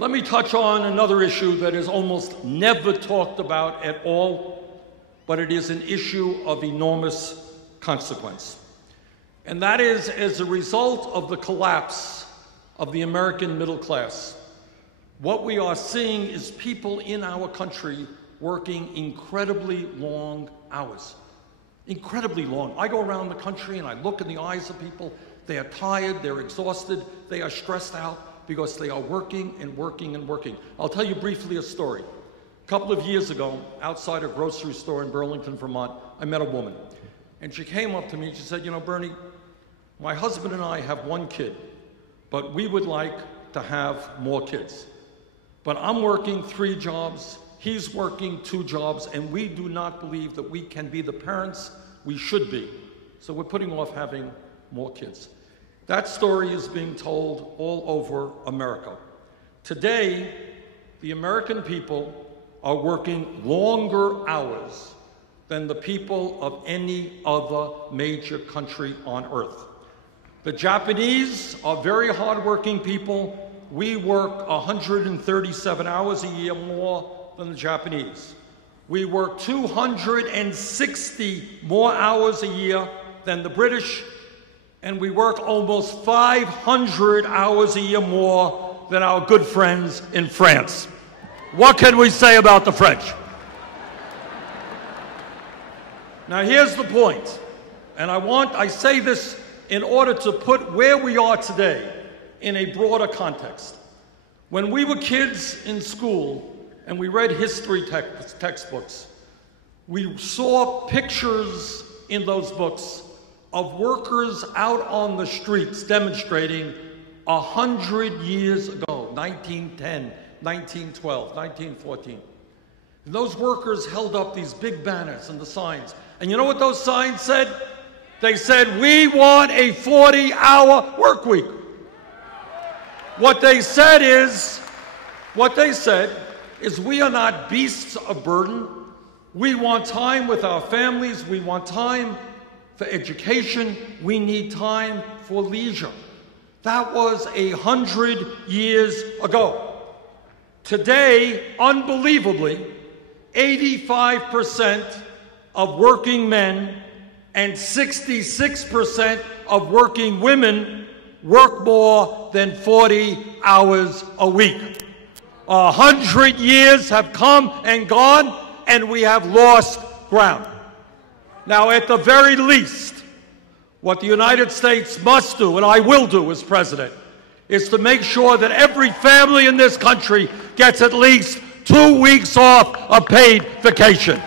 Let me touch on another issue that is almost never talked about at all, but it is an issue of enormous consequence. And that is, as a result of the collapse of the American middle class, what we are seeing is people in our country working incredibly long hours. Incredibly long. I go around the country and I look in the eyes of people. They are tired, they're exhausted, they are stressed out because they are working and working and working. I'll tell you briefly a story. A couple of years ago, outside a grocery store in Burlington, Vermont, I met a woman. And she came up to me and she said, "You know, Bernie, my husband and I have one kid, but we would like to have more kids. But I'm working 3 jobs, he's working 2 jobs, and we do not believe that we can be the parents we should be. So we're putting off having more kids." That story is being told all over America. Today, the American people are working longer hours than the people of any other major country on earth. The Japanese are very hardworking people. We work 137 hours a year more than the Japanese. We work 260 more hours a year than the British, and we work almost 500 hours a year more than our good friends in France. What can we say about the French? Now here's the point, and I say this in order to put where we are today in a broader context. When we were kids in school and we read history textbooks, we saw pictures in those books of workers out on the streets demonstrating 100 years ago, 1910, 1912, 1914. And those workers held up these big banners and the signs. And you know what those signs said? They said, "We want a 40-hour work week." What they said is, we are not beasts of burden. We want time with our families. We want time for education. We need time for leisure. That was 100 years ago. Today, unbelievably, 85% of working men and 66% of working women work more than 40 hours a week. 100 years have come and gone, and we have lost ground. Now, at the very least, what the United States must do, and I will do as president, is to make sure that every family in this country gets at least 2 weeks off of paid vacation.